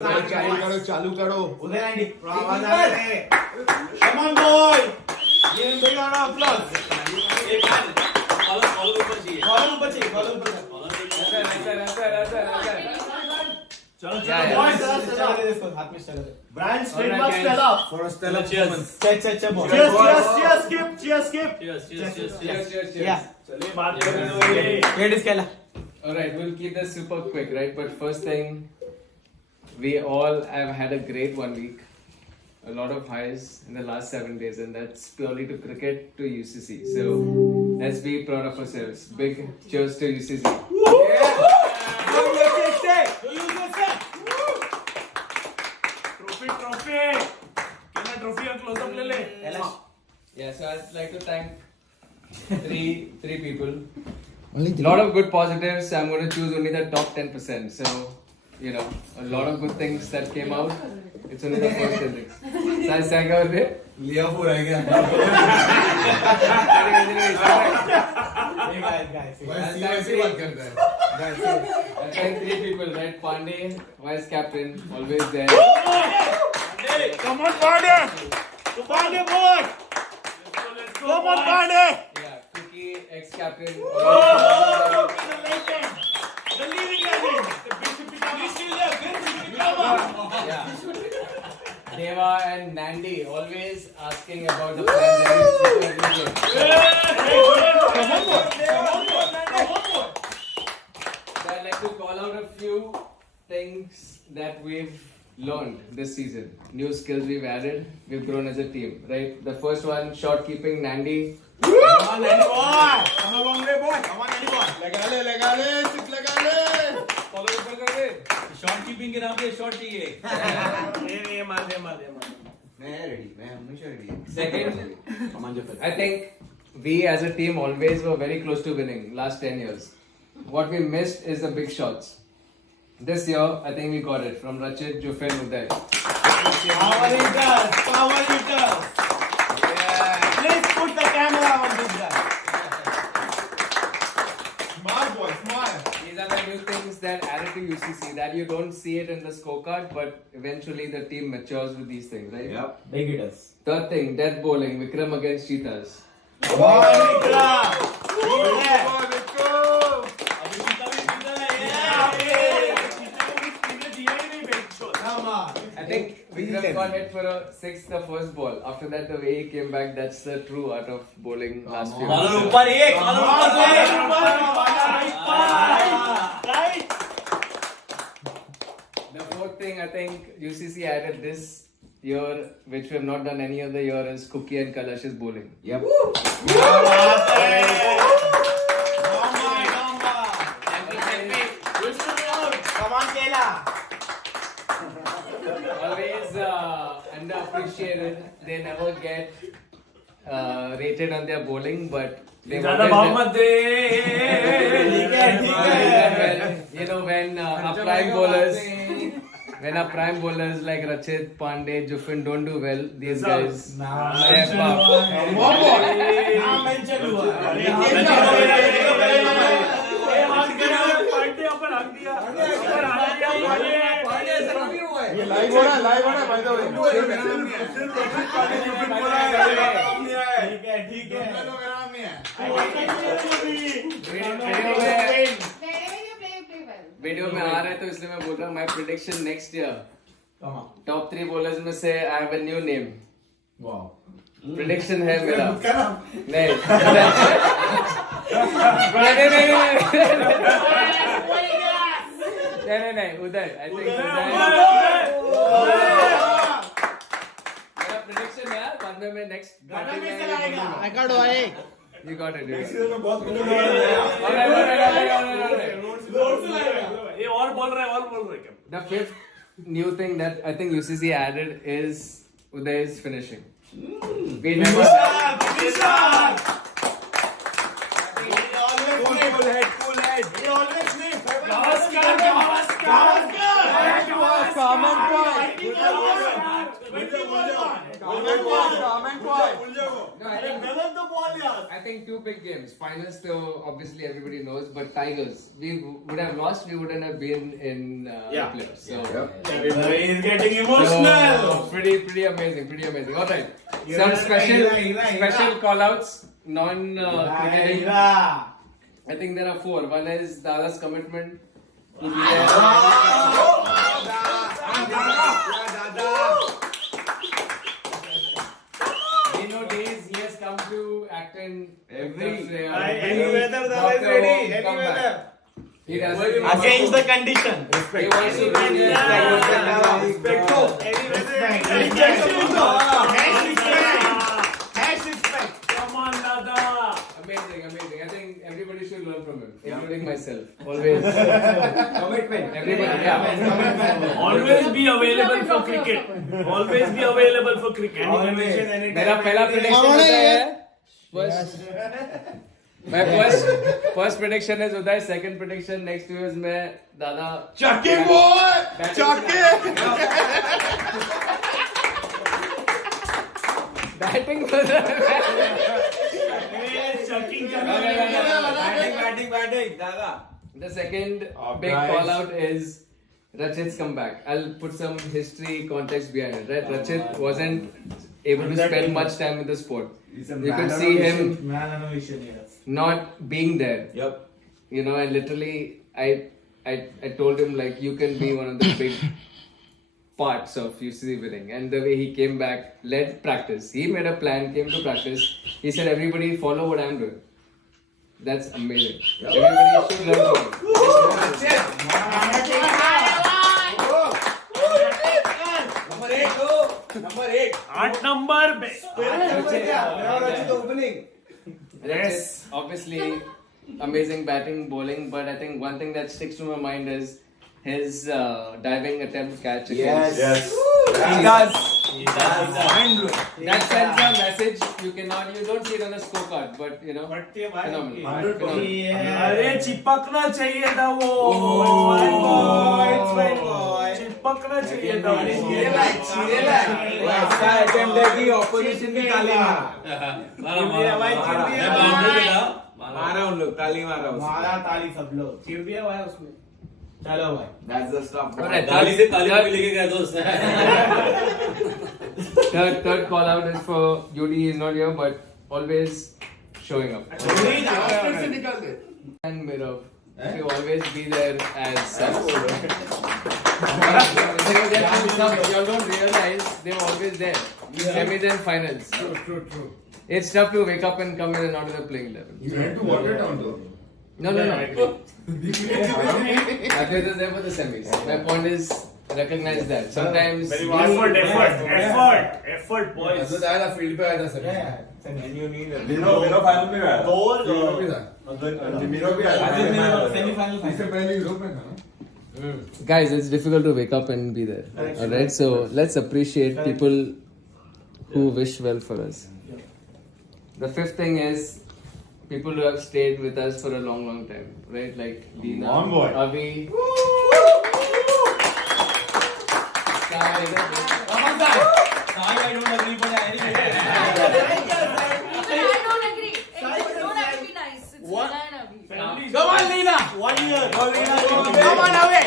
चालू करो उधर आएंगे आवाज आ रही है कम ऑन बॉय ये बिग राउंड ऑफ अप्लॉज एक कॉलर ऊपर चाहिए चलो बॉयज चलो इसको हाथ में चलो brand straight mark Stella for a Stella cheers cheers या चलिए बात कर रहे हो ये डिस्केला. All right, we'll keep this super quick, right? But first thing, we all have had a great 1 week. A lot of highs in the last 7 days, and that's purely to cricket, to UCC. So let's be proud of ourselves. Big cheers to UCC. Yeah, so I'd like to thank three people. A lot of good positives. I'm going to choose only the top 10%. So, you know, a lot of good things that came out. It's only the first 10 things. So I sang out there. लिया पूरा है क्या? I thank 3 people, right? Pandey, vice captain, always there. Come on, Pandey! Pandey boy! Come on, Pandey! Yeah, Cookie, ex-captain. The leading legend! Yeah. Deva and Nandi always asking about the plans. So I'd like to call out a few things that we've learned this season. New skills we've added. We've grown as a team, right? The first one, shot keeping, Nandi. Come on, Nandi boy! Come along, boy! Come on, Nandi boy! लगा ले सिर्फ लगा ले Follow ऊपर कर दे. Shot keeping के नाम पे शॉट चाहिए. ये मार दे मैं रेडी मैं हमेशा ready Second, I think we as a team always were very close to winning last 10 years. What we missed is the big shots. This year, I think we got it from Rachit, Jufin, Uday. Power hitters! Yeah. Please put the camera on this guy. Smart boy smart These are the new things that added to UCC that you don't see it in the scorecard, but eventually the team matures with these things, right? Yep. Big hitters. Third thing, death bowling, Vikram against Cheetahs. I think Vikram got hit for a 6 the first ball. After that, the way he came back, that's the true art of bowling last few collar months. ऊपर ये collar The fourth thing I think UCC added this year, which we have not done any other year, is Cookie and Kalash's bowling. Yep. Come on, Kela. Always underappreciated. They never get rated on their bowling, but they ज़्यादा भाव मत दे. You know, when our prime bowlers like Rachit, Pandey, Jufin don't do well, these guys step up. ये live हो रहा है भाई तो ठीक है वीडियो में आ रहा है तो इसलिए मैं बोल रहा हूँ my prediction next year top 3 bowlers में से I have a new name. Prediction है मेरा. नहीं नहीं उदय. आई थिंक मेरा प्रेडिक्शन है बाद में मैं नेक्स्ट You got it. ये और बोल रहा है क्या? The fifth new thing that I think UCC added is Uday's finishing. We never. Comment why? No, I think two big games. Finals, though, obviously everybody knows, but Tigers, we would have lost, we wouldn't have been in Yeah. playoffs. So, He's getting emotional. so pretty amazing, pretty amazing. All right, You're some right, special call-outs, non-cricketing. Ira. I think there are four. One is Dada's commitment to be there. We know days he has come to act in Every- Any weather, Dada is ready. Any weather. He does Against the condition. He wants to be there. Come on, Dada. Amazing. I think everybody should learn from him, including myself. Always. Commitment. Everybody, yeah. Always be available for cricket. Always be available for cricket. मेरा पहला prediction होता है first prediction is होता है, second prediction next year is मैं दादा Chucky boy! Chucky! Batting कर रहा है. Batting, Dada. The second Oh, big guys. call out is Rachit's comeback. I'll put some history context behind it. Right? Rachit wasn't able to spend much time with the sport. You could see him not being there. Yep. You know, and literally, I told him like you can be one of the big parts of UCC winning. And the way he came back, led practice. He made a plan, came to practice. He said, everybody follow what I'm doing. That's amazing. Everybody should learn from him. Number 8. 8 number. Yes. Obviously, amazing batting, bowling, but I think one thing that sticks to my mind is his diving attempt catch against. He does. That sends a message. You don't see it on the scorecard, but you know, phenomenal. अरे चिपकना चाहिए था वो. चिपकना चाहिए था Opposition की ताली मारा उन लोग ताली मारा ताली सब लोग चिड़ भी है भाई उसमें. चलो भाई. That's the stuff. Alright, ताली से ताली भी लेके गया दोस्त. Third call out is for Judy. He's not here, but always showing up. And Mirov, to always be there as such. You don't realize they're always there. Semis and finals. True. It's tough to wake up and come in and out of the playing level. You had to water it down though. No. Advait is there for the semis. My point is recognize that. Sometimes effort boys. Field पे आया था sir. And you need a मेरा final में आया. goal. मेरा भी आया. Semi-final. इससे पहले यूरोप में था ना. guys, it's difficult to wake up and be there. Alright, so let's appreciate people who wish well for us. The fifth thing is people who have stayed with us for a long time, right? Like Dina, on, boy. Avi, I don't agree, but I agree. I don't agree. It don't have to be nice. It's What? Nina and Abhi. Family. Come on, Lina. 1 year. Come on away.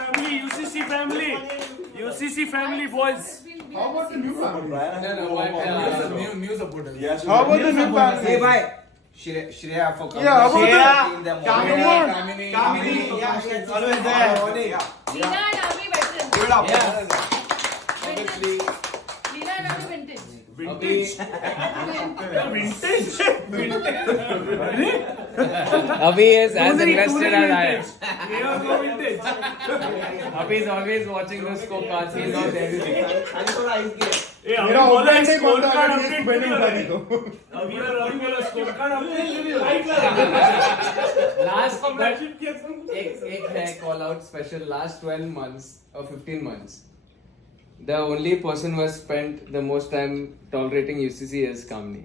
Family, UCC family. UCC family boys. How about the new family? new supporters. How about the new family? Hey, bye. Shreya for coming. Yeah, how about Shreya, Kamini. Kamini, yeah, she's always there. Nina and Abhi veteran. Good up. Vintage. Nina and Abhi vintage. Vintage. Avi is as invested as I am. They are no vintage. Avi is always watching the scorecards. He knows everything. Hey, अभी मेरा बोला open से कौन सा scorecard अगर ये update पहले करिए उठा भाई. दी तो. अभी बोला scorecard update करिए. Right लगा. Last but Congratulations किया सब. एक है call out special. Last 12 months or 15 months, the only person who has spent the most time tolerating UCC is Kamini.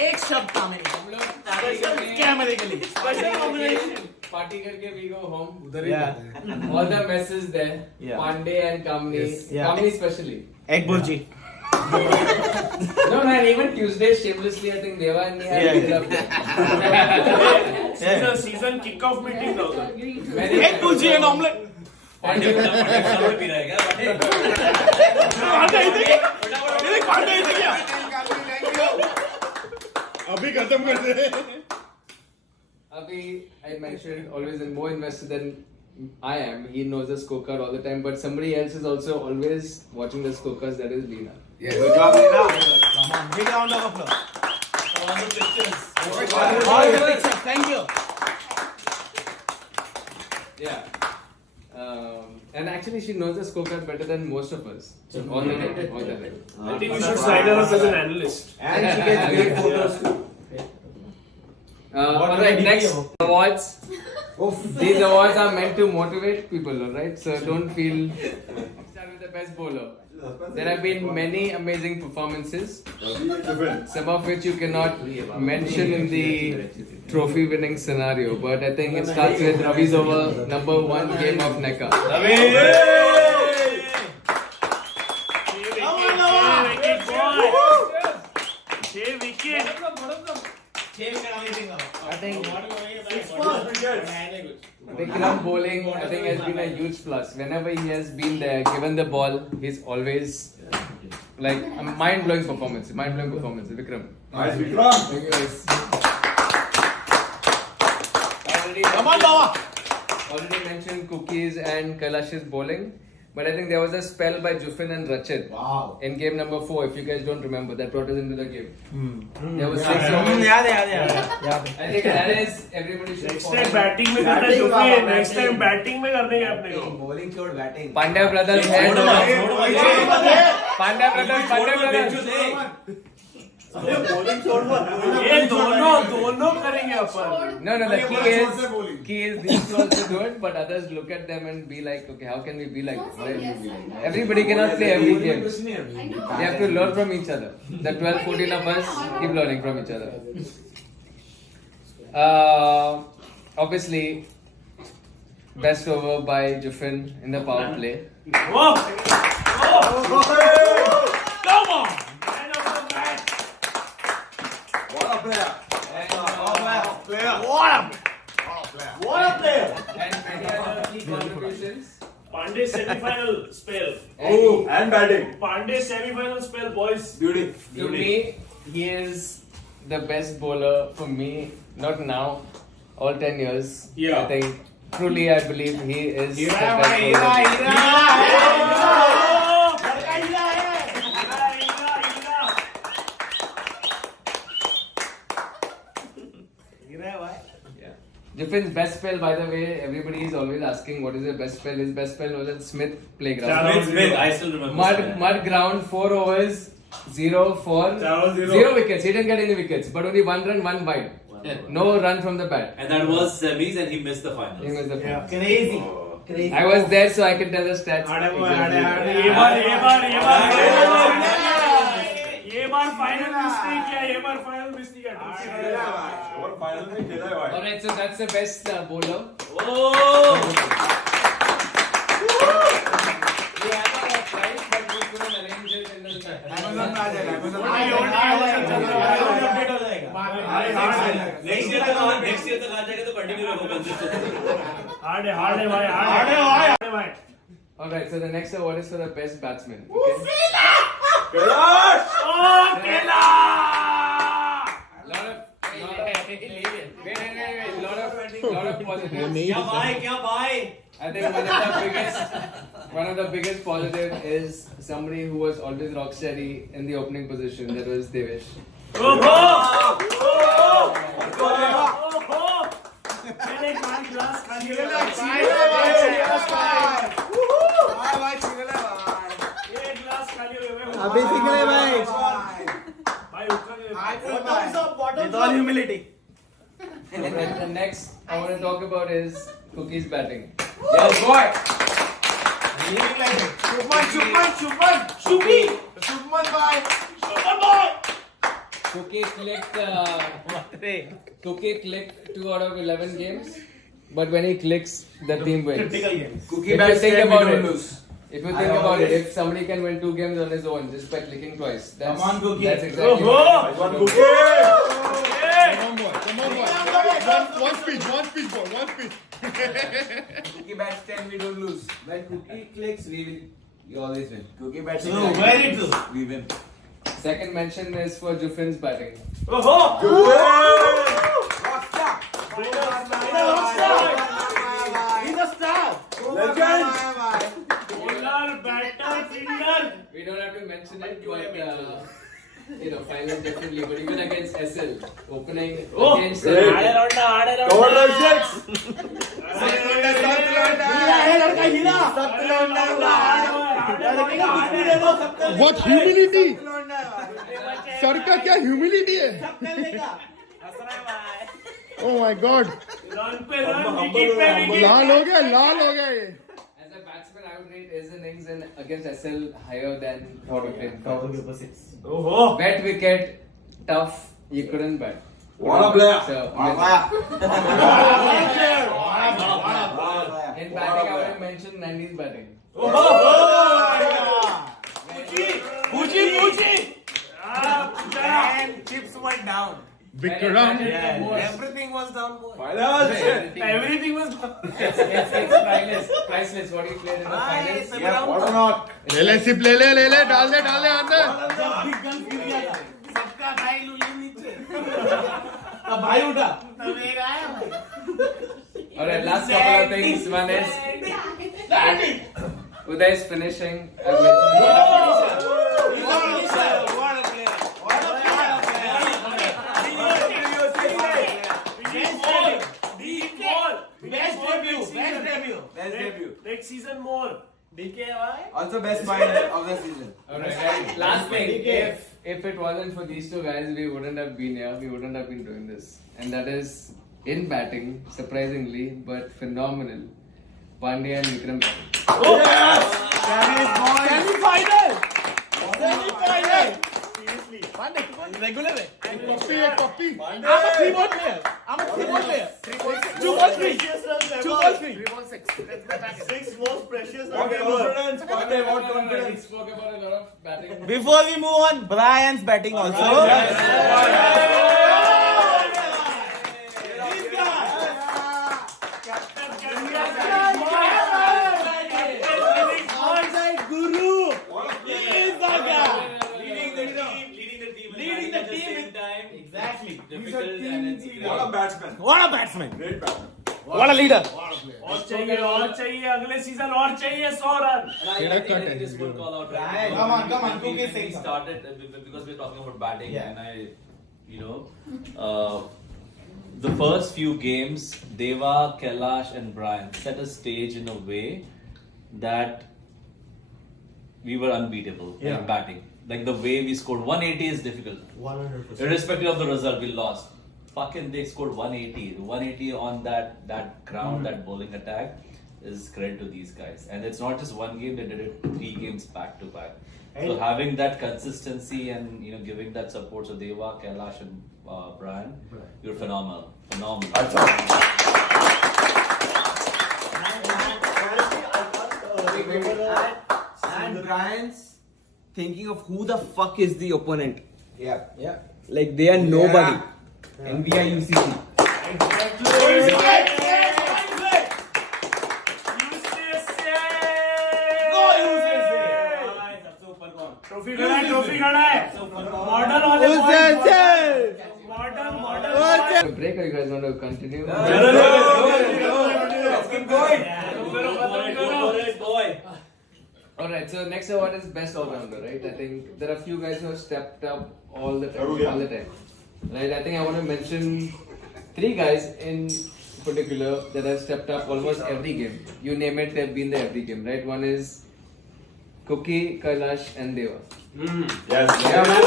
एक शब्द कामिनी. Special combination. party करके we go home. Yeah. All the messes there. Yeah. Pandey and Kamini. Yeah. Kamini especially. Egg burji. No, and even Tuesday, shamelessly, I think Deva and me have Yeah. ended up there. Season kickoff meeting now. Very Egg burji and omelette. And अभी खत्म कर दे. Abhi, I mentioned, always more invested than I am. He knows the scorecard all the time, but somebody else is also always watching the scorecards. That is Leena. Good job, Leena. Come on. Big round of applause. All the pictures. All the pictures. Thank you. Yeah. And actually, she knows the scorecard better than most of us. So all the time. All the time. I think we should sign her up as an analyst. And she gets great photos too. Alright, next awards. These awards are meant to motivate people, alright? So don't feel. Start with the best bowler. There have been many amazing performances, some of which you cannot mention in the trophy winning scenario, but I think it starts with Ravi's over #1 game of Neka. I think Vikram bowling, I think, has been a huge plus. Whenever he has been there, given the ball, he's always like a mind-blowing performance. Mind-blowing performance, Vikram. Nice, Vikram. Thank you guys. Come on, Baba. Already mentioned Cookies and Kailash's bowling, but I think there was a spell by Jufin and Rachit in game number 4. If you guys don't remember, that brought us into the game. There was 6 overs. याद है. I think that is everybody should Next follow. time batting में करना है. Next time batting में करने का अपने को. Bowling छोड़ batting. Pandya brothers है. Pandya brothers. Bowling छोड़ मत. ये दोनों करेंगे अपन. No, the key is these two also do it, but others look at them and be like, okay, how can we be like this? Right? Everybody cannot play every game. They have to learn from each other. The 12, 14 of us keep learning from each other. Obviously, best over by Jufin in the power play. Whoa! Come on! Man of the match. What a player. And many other key contributions. Pandey semi-final spell. And batting. Pandey semi-final spell, boys. Beauty. To me, he is the best bowler for me, not now, all 10 years. Yeah. I think, truly, I believe he is the best bowler. Jufin's best spell, by the way, everybody is always asking what is your best spell. His best spell was at Smith Playground. Smith, I still remember. Mud ground, 4 overs, 0 for 0 wickets. He didn't get any wickets, but only 1 run, 1 wide. No run from the bat. And that was semis and he missed the finals. He missed the finals. Crazy. I was there, so I can tell the stats. ये बार final miss नहीं किया. ये बार final miss नहीं किया. और final में खेला है भाई. Alright, so that's the best bowler. Oh! We had a prize, but we couldn't arrange it in the Amazon में आ जाएगा. Amazon में अपडेट हो जाएगा. Next year तक आ जाएगा तो कंटिन्यू रखो कंसिस्टेंसी. हार्ड है भाई. Alright, so the next award is for the best batsman. Okay? Kailash! केला. Lot of positives. क्या भाई? I think one of the biggest positive is somebody who was always rock steady in the opening position. That was Devesh. अभी सिखले भाई. With all humility. The next I want to talk about is Cookie's batting. Yes, boy. Shubman boy. Cookie clicked 2 out of 11 games. but when he clicks, the team wins. Critical games. Cookie If you bats think 10, we about don't it. lose. If you think about it, if somebody can win 2 games on his own just by clicking twice, that's, Come on, Cookie. that's exactly Oh, what One you should cookie. do. Come on, boy. Come on, boy. One speech, boy. One speech. Cookie bats 10, we don't lose. When cookie clicks, we always win. Cookie bats True, 10, very true. we win. Second mention is for Jufin's batting. Oh, He's a star. bowler, batter, fielder. We don't have to mention it, but final differently. But even against SL, opening against Aade ronda. What humility? Sir का क्या humility है? Oh my God. Run पे run, wicket पे wicket. लाल हो गया ये. As a batsman, I would rate his innings against SL higher than Oh, wet wicket, tough. You couldn't bat. What a player. So, in batting, I would have mentioned 90s batting. And chips went down. Vikram. Everything was down. everything was. It's priceless. What he played in the finals. Yeah, what or not? ले SIP ले डाल दे अंदर. सबका भाई लूली नीचे. भाई उठा. Alright, last couple of things. One is Uday's finishing. I've Best debut. Next season more. DKY. Also best final of the season. Alright, last thing. If it wasn't for these 2 guys, we wouldn't have been here. We wouldn't have been doing this. And that is in batting, surprisingly, but phenomenal. Pandya and Vikram batting. Semi-final. Seriously. Regular. Puppy. I'm a 3-ball player. 2-ball 3. 2-ball 3. 6 most precious. What confidence? What confidence? He spoke about a lot of batting. Before we move on, Brian's batting also. Leading the team at the same time. Exactly. Difficult and it's What a batsman. What a batsman. Great batsman. What a leader. और चाहिए अगले season और चाहिए 100 run. And I think this would call out. Right? Come on, We Cookie, say started because we're talking about batting, Yeah. and the first few games, Deva, Kailash, and Brian set a stage in a way that we were unbeatable in batting. Like the way we scored 180 is difficult. 100%. Irrespective of the result, we lost. Fucking they scored 180. 180 on that ground, that bowling attack is credit to these guys. And it's not just one game; they did it 3 games back to back. So having that consistency and giving that support, so Deva, Kailash, and Brian, you're phenomenal. And Brian's thinking of who the fuck is the opponent. Yeah. Like they are nobody. And we are UCC. Trophy खड़ा है model वाले model Break or you guys want to continue? Let's keep going. boy. Alright, so next award is best all-rounder, right? I think there are few guys who have stepped up all the time. Right? I think I want to mention 3 guys in particular that have stepped up almost every game. You name it, they've been there every game, right? One is Cookie, Kailash, and Deva. Yes. Yeah, man.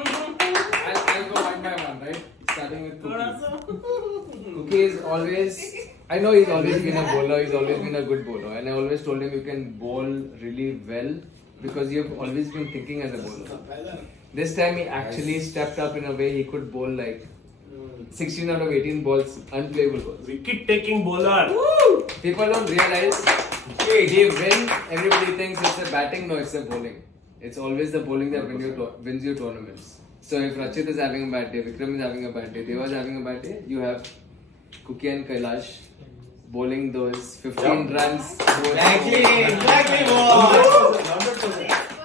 I'll go one by one, right? Starting with Cookie. Cookie is always, I know he's always been a bowler, he's always been a good bowler, and I always told him you can bowl really well because you've always been thinking as a bowler. This time he actually stepped up in a way he could bowl like 16 out of 18 balls, unplayable balls. Wicket taking bowler. People don't realize he wins. Everybody thinks it's the batting. No, it's the bowling. It's always the bowling that wins you tournaments. So if Rachit is having a bad day, Vikram is having a bad day, Deva is having a bad day, you have Cookie and Kailash bowling those 15 runs. Exactly.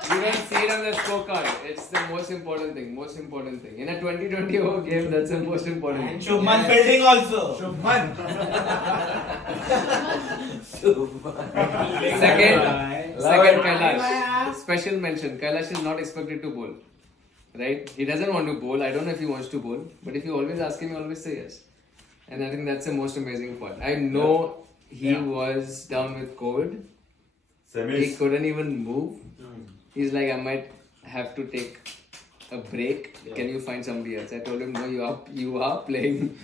You don't see it on the scorecard. It's the most important thing. In a 2020 over game, that's the most important thing. Shubman fielding also. Second Kailash. Special mention. Kailash is not expected to bowl. Right? He doesn't want to bowl. I don't know if he wants to bowl. But if you always ask him, he always say yes. And I think that's the most amazing part. I know he was down with COVID. He couldn't even move. He's like, I might have to take a break. Can you find somebody else? I told him, no, you are playing.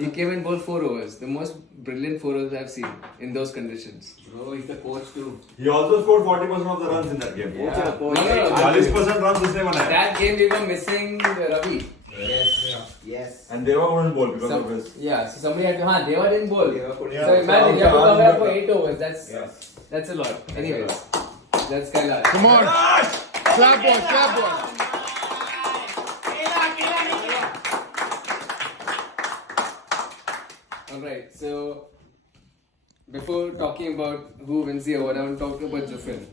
He came and bowled 4 overs. The most brilliant 4 overs I've seen in those conditions. Bro, he's the coach too. He also scored 40% of the runs in that game. Yeah. No. 40% runs उसने बनाया. That game we were missing Ravi. Yes. And Deva couldn't bowl because of his. Yeah, so somebody had to. Deva didn't bowl. couldn't. So imagine you have to cover up for 8 overs. That's a lot. Anyways, that's Kailash. Come on. Clap ball. Alright, so before talking about who wins the award, I want to talk about Jufin.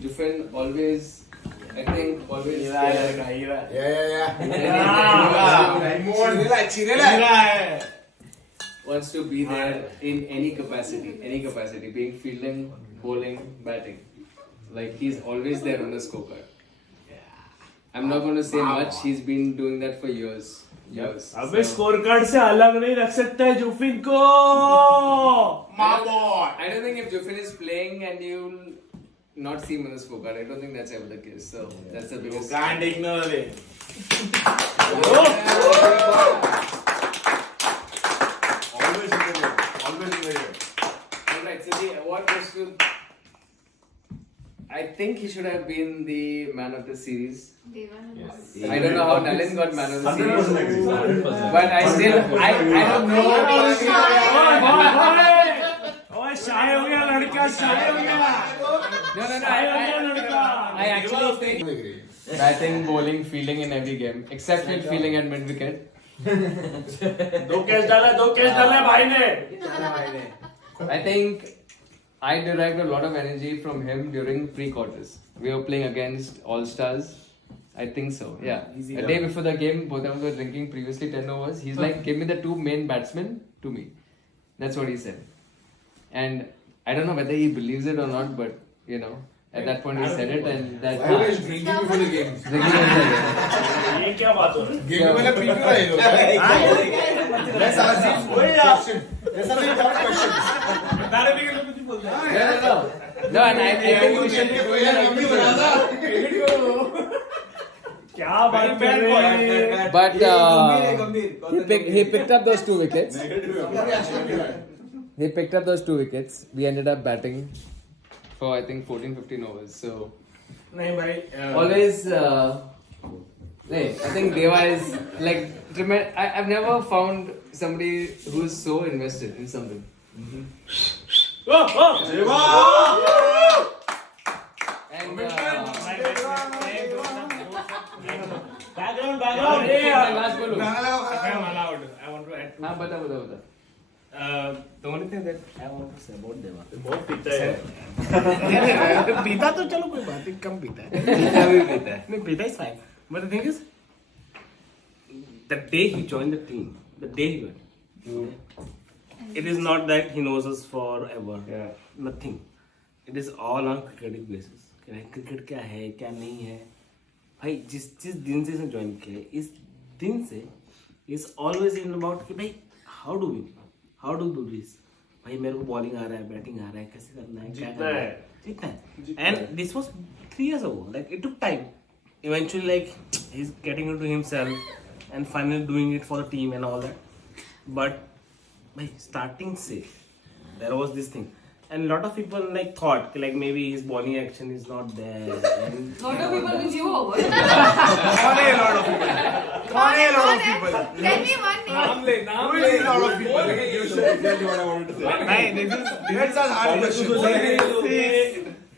Jufin always, I think, always. Wants to be there in any capacity, being fielding, bowling, batting. Like he's always there on the scorecard. I'm not going to say much. He's been doing that for years. अबे scorecard से अलग नहीं रख सकता है जुफिन को. I don't think if Jufin is playing and you'll not see him on the scorecard, I don't think that's ever the case. So that's the biggest. Can't ignore it. Always in the game. Alright, so the award goes to. I think he should have been the man of the series. I don't know how Nalin got man of the series. 100% agree. 100%. But I don't know. ओए शाय हो गया लड़का, शाय हो गया. I actually think batting, bowling, fielding in every game, except with fielding at mid wicket. दो catch डाला भाई ने. I think I derived a lot of energy from him during pre-quarters. We were playing against All Stars. I think so, yeah. A day before the game, both of us were drinking previously 10 overs. He's like, give me the 2 main batsmen to me. That's what he said. And I don't know whether he believes it or not, but you know, at that point he said it, and that. Why was drinking before the game? Drinking before the game. ये क्या बात हो रही है? Game में वाला preview है ये लोग. Let's ask him question. Let's ask him questions. तारे भी के कुछ बोलते हैं. No, and I think we should be doing it. क्या बात कर रहे हैं? But he picked up those 2 wickets. He picked up those 2 wickets. We ended up batting for I think 14-15 overs. So नहीं भाई. always, I think Deva is like. I've never found somebody who's so invested in something. And Background. last ball. I am allowed. I want to add. हाँ बता. The only thing that I want to say about Deva. बहुत पीता है. पीता तो चलो कोई बात नहीं, कम पीता है. नहीं पीता is fine. But the thing is, the day he joined the team, the day he went, it is not that he knows us forever. Yeah. Nothing. It is all on cricketing basis. Cricket क्या है क्या नहीं है भाई. जिस दिन से इसने ज्वाइन किया है, इस दिन से इज ऑलवेज इन अबाउट कि भाई हाउ डू डू दिस. भाई मेरे को बॉलिंग आ रहा है, बैटिंग आ रहा है, कैसे करना है, क्या करना है, जीतना है. And this was 3 years ago. Like it took time. Eventually, like he's getting into himself and finally doing it for the team and all that. But भाई starting से there was this thing. And a lot of people like thought like maybe his bowling action is not there. And Lot of people means you or what? Not a lot of people. Not a lot of people. Tell me one name. Really a lot of people. You said exactly what I wanted to say. Hey, this is That's a hard question.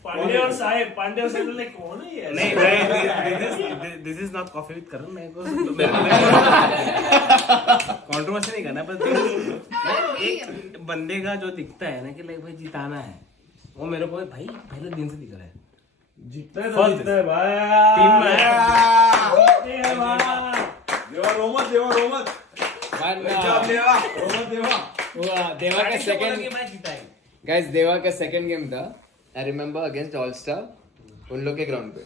Pandey और साहेब like कौन है ये? नहीं this is not coffee with Karan. मेरे को controversy नहीं करना पर एक बंदे का जो दिखता है ना कि लाइक भाई जिताना है वो मेरे को भाई पहले दिन से दिख रहा है जीतता है भाई टीम में देवा रोमत, देवा रोमत. देवा का सेकंड जीता है गाइस देवा का सेकंड गेम था I remember against all star उन लोग के ग्राउंड पे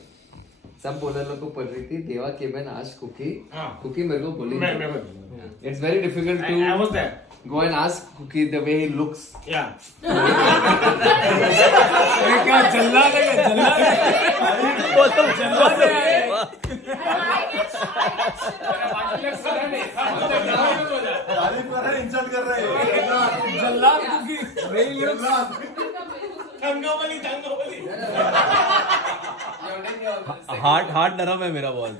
सब बॉलर लोग को पड़ रही थी देवा के मैन आज कुकी मेरे को बोली it's very difficult to I was there. go and ask Cookie the way he looks Yeah. क्या जल्ला है तारीफ कर रहे हैं, इंसल्ट कर रहे हैं. हार्ट नरम है मेरा बहुत.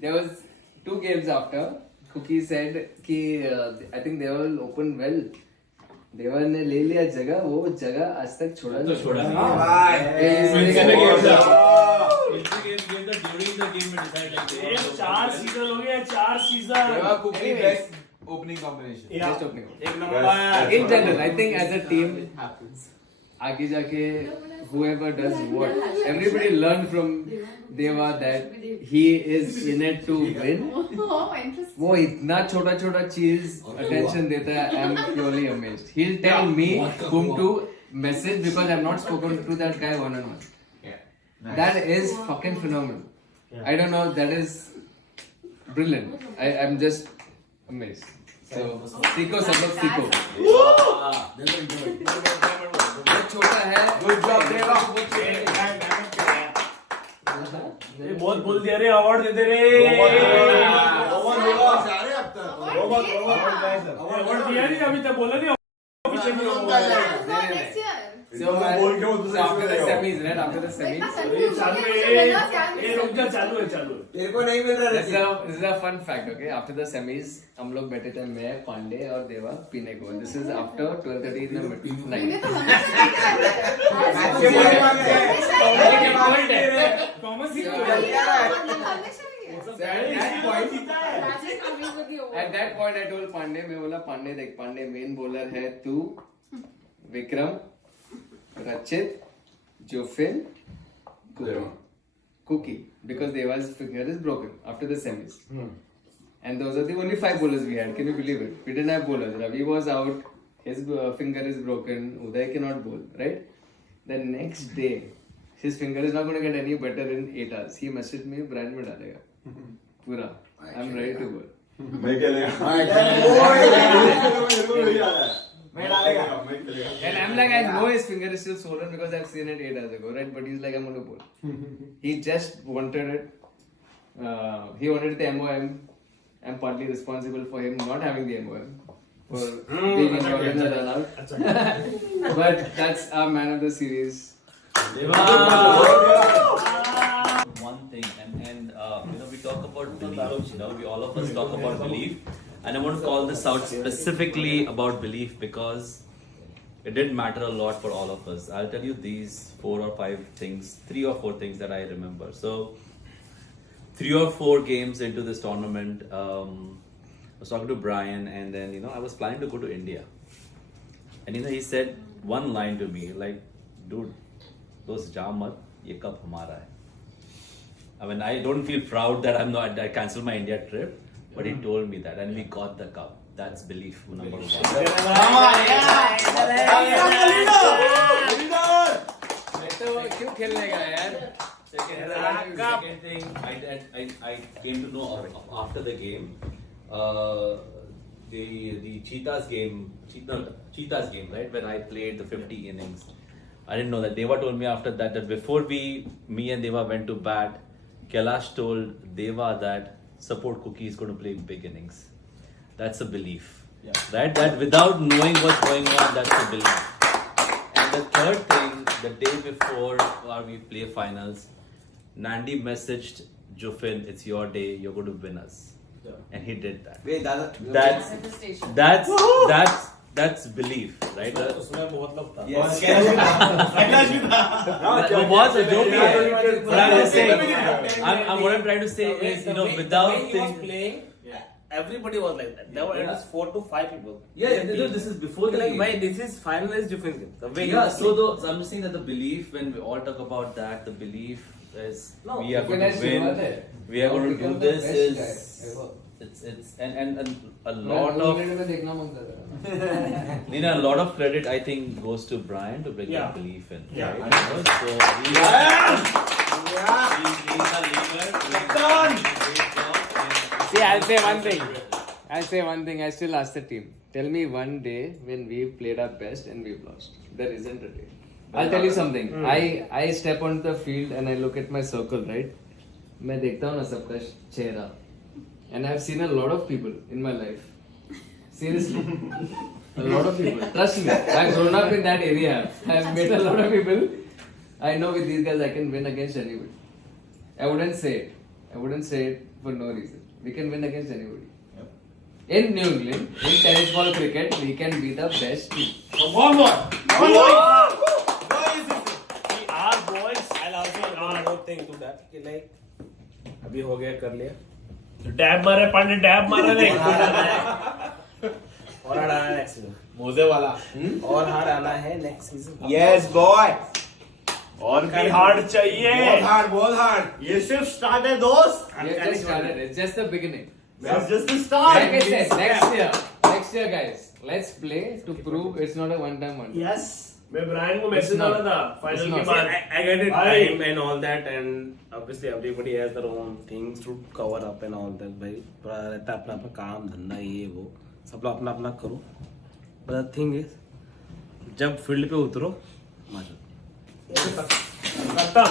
there was 2 games after Cookie said कि I think they will open well देवा ने ले लिया जगह वो जगह आज तक छोड़ा नहीं चार सीजन हो गए 4 season Deva Cookie best opening combination. Just opening. एक number In general, I think as a team, आगे जाके whoever does what, everybody learn from Deva that he is in it to win. वो इतना छोटा छोटा चीज attention देता है. I'm purely amazed. He'll tell me whom to message because I've not spoken to that guy one on one. That is fucking phenomenal. I don't know. That is brilliant. I'm just amazed. So, सीखो सब लोग सीखो. छोटा है. Good job, Deva. बहुत बोल दिया रे अवार्ड दे दे रे अवार्ड दिया नहीं अभी तक बोला नहीं So after the semis, right? After the semis. चालू है तेरे को नहीं मिल रहा This is a fun fact, okay? After the semis, हम लोग बैठे थे मैं, पांडे और देवा पीने को. This is after 12:30 in the night. At that point, I told Pandey, मैं बोला पांडे देख पांडे मेन बॉलर है तू, विक्रम, रचित, जोफिन, Cookie, because Deva's finger is broken after the semis. And those are the only 5 bowlers we had. Can you believe it? We didn't have bowlers. Ravi was out. His finger is broken. Uday cannot bowl, right? The next day, his finger is not going to get any better in 8 hours. He messaged me, brand mein dalega. Pura. I'm ready to bowl. मैं खेलेगा. And I'm like, I know his finger is still swollen because I've seen it 8 hours ago, right? But he's like, I'm going to bowl. He just wanted it. He wanted the MOM. I'm partly responsible for him not having the MOM. For being involved in the run out. But that's our man of the series. One thing, and we talk about belief. We all of us talk about belief, and I want to call this out specifically about belief because it did matter a lot for all of us. I'll tell you these 4 or 5 things, 3 or 4 things that I remember. So 3 or 4 games into this tournament, I was talking to Brian, and then I was planning to go to India, and he said one line to me like, "Dude, those jamat, ye cup hamara hai." I mean, I don't feel proud that I cancelled my India trip, but he told me that, and we got the cup. That's belief number 1. क्यों खेलने का यार? Second thing, I came to know after the game, the Cheetahs game, right? When I played the 50 innings, I didn't know that. Deva told me after that before me and Deva went to bat, Kailash told Deva that support Cookie is going to play big innings. That's a belief. Right? That without knowing what's going on, that's a belief. And the third thing, the day before we play finals, Nandi messaged Jufin, it's your day, you're going to win us. And he did that. Wait, That's belief, right? उसमें बहुत लोग था। Yes. वो बहुत है, जो भी है। But I'm just saying, what I'm trying to say is, you know, without playing, everybody was like that. There were at least 4 to 5 people. Yeah, this is before the Like, game. why this is final is different. The way Yeah, you so I'm just saying that the belief, when we all talk about that, the belief is we are going to win, we are going to do this, it's and a lot of a lot of credit I think goes to Brian to bring that belief in. Yeah. Right? You know, so he's a leader. See, I'll say one thing. I still ask the team. Tell me one day when we played our best and we've lost. There isn't a day. I'll tell you something. I step onto the field and I look at my circle, right? मैं देखता हूँ ना सबका चेहरा. And I've seen a lot of people in my life. Seriously. A lot of people. Trust me. I've grown up in that area. I've met a lot of people. I know with these guys I can win against anybody. I wouldn't say it for no reason. We can win against anybody. In New England, in tennis ball cricket, we can be the best team. One more. Our boys, I'll also add one more thing to that. कि like अभी हो गया कर लिया. Dab मारे Pandey dab मारे नहीं और हार आना है next season. मोजे वाला। और हार आना है next season. Yes, boy. और भी हार्ड चाहिए बहुत हार्ड। ये सिर्फ स्टार्ट है दोस्त। We have just started. It's just the beginning. That's just the start. Like I said, next year, guys, let's play to prove it's not a one-time wonder. Yes. मैं Brian को message डाला था final के not. बाद I get it, Bye. time and all that, and obviously everybody has their own things to cover up and all that. भाई थोड़ा रहता है अपना अपना काम धंधा ये वो सब लोग अपना अपना करो. But the thing is, जब फील्ड पे उतरो मजा. खत्म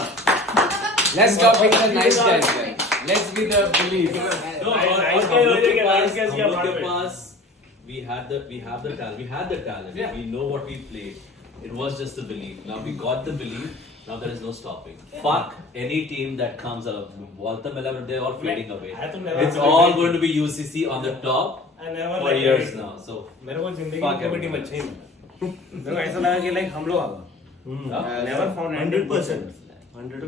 Let's stop being the nice guys, guys. Let's be the belief. No, Nice guy हो जाएगा, nice guys क्या बात है? we have the talent. Yeah. We know what we played. It was just the belief. Now we got the belief. Now there is no stopping. Fuck any team that comes out. Walter Miller, they're all fading away. It's all going to be UCC on the top for years now. So मेरे को जिंदगी Fuck में कबड्डी में अच्छा ही नहीं. मेरे को ऐसा लगा कि like हम लोग आ गए. Never found 100%.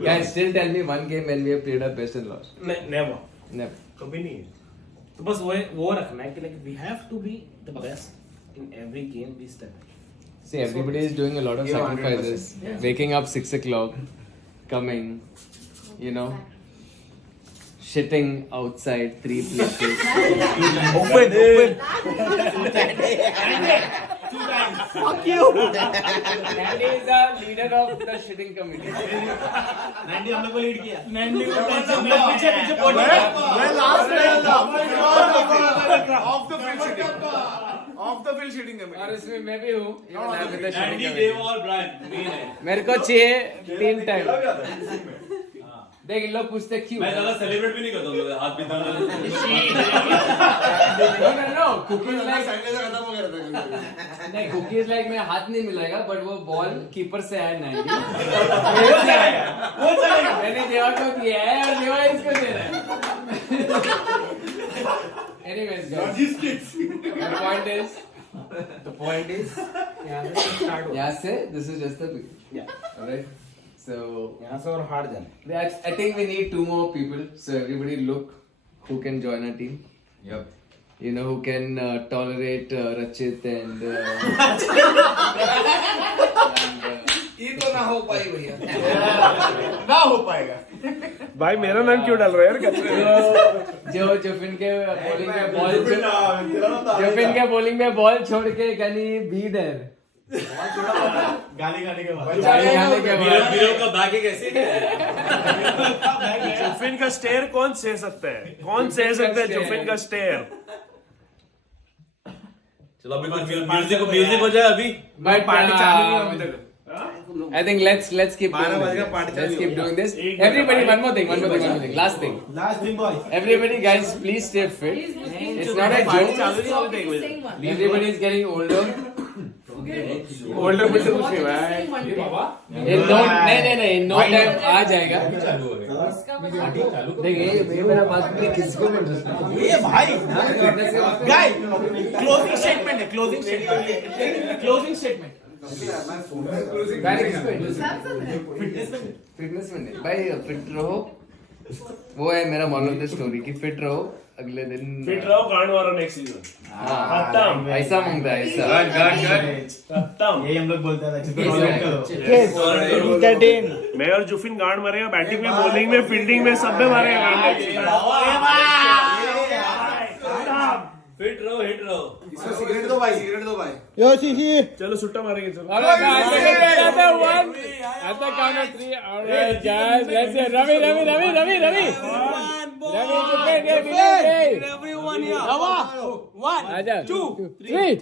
Guys, still tell me one game when we have played our best and lost. Never. Never. कभी नहीं है. तो बस वो रखना है कि like we have to be the best in every game we step. See, everybody is doing a lot of sacrifices. Waking up 6 o'clock, coming, you know, shitting outside 3 places. Fuck you. Nandi is the leader of the shitting committee. नैंडी हमने को lead किया। नैंडी को पीछे of the field shooting और इसमें मैं भी हूँ. You will have with the shitting Andy, committee. Dave और Brian, main है. मेरे को चाहिए 3 टाइम. देख इन लोग पूछते क्यों. मैं ज़्यादा सेलिब्रेट भी नहीं करता हूँ. हाथ भी धोना. No. Cookies like नहीं, cookies like मैं हाथ नहीं मिलाएगा, but वो बॉल कीपर से आया नहीं. वो चलेगा. मैंने देवा को दिया है और देवा इसको दे रहा है. Anyways, guys. The point is, यहाँ से this is just the beginning. Yeah. Alright. So यहाँ से और हार जाना. I think we need 2 more people. So everybody look who can join our team. Yep. You know, who can tolerate Rachit and ये तो ना हो पाई भैया. ना हो पाएगा। भाई मेरा नाम क्यों डाल रहे हो यार? जो जुफिन के बॉलिंग में बॉल छोड़ के गनी बी देर. गाली गाली के बाद। वीरों का भाग्य कैसे जुफिन का स्टेयर कौन सह सकता है? कौन सह सकता है जुफिन का स्टेयर? चलो अभी म्यूजिक हो जाए अभी. But पार्टी चालू नहीं अभी तक. I think let's keep doing this. Let's keep doing this. Everybody, one more thing. Last thing. boys. Everybody, guys, please stay fit. It's not a joke. Everybody is getting older. Older मुझसे कुछ नहीं भाई. नहीं no time आ जाएगा. देखिए ये मेरा बात में किसी को इंटरेस्ट नहीं. ये भाई गाइस क्लोजिंग स्टेटमेंट है क्लोजिंग स्टेटमेंट फिटनेस में नहीं भाई. फिट रहो. वो है मेरा मॉरल ऑफ द स्टोरी कि फिट रहो. अगले दिन फिट रहो गांड मारो नेक्स्ट सीजन. खत्म. ऐसा मांगता है ऐसा. खत्म. यही हम लोग बोलते हैं. मैं और जुफिन गांड मारेगा. बैटिंग में, बॉलिंग में, फील्डिंग में, सब में मारेगा गांड. फिट रहो हिट रहो. सिगरेट दो भाई चलो सुट्टा मारेंगे. चलो At the count of 3. All right, guys. Let's say Ravi. Everyone here. 1, 2, 3.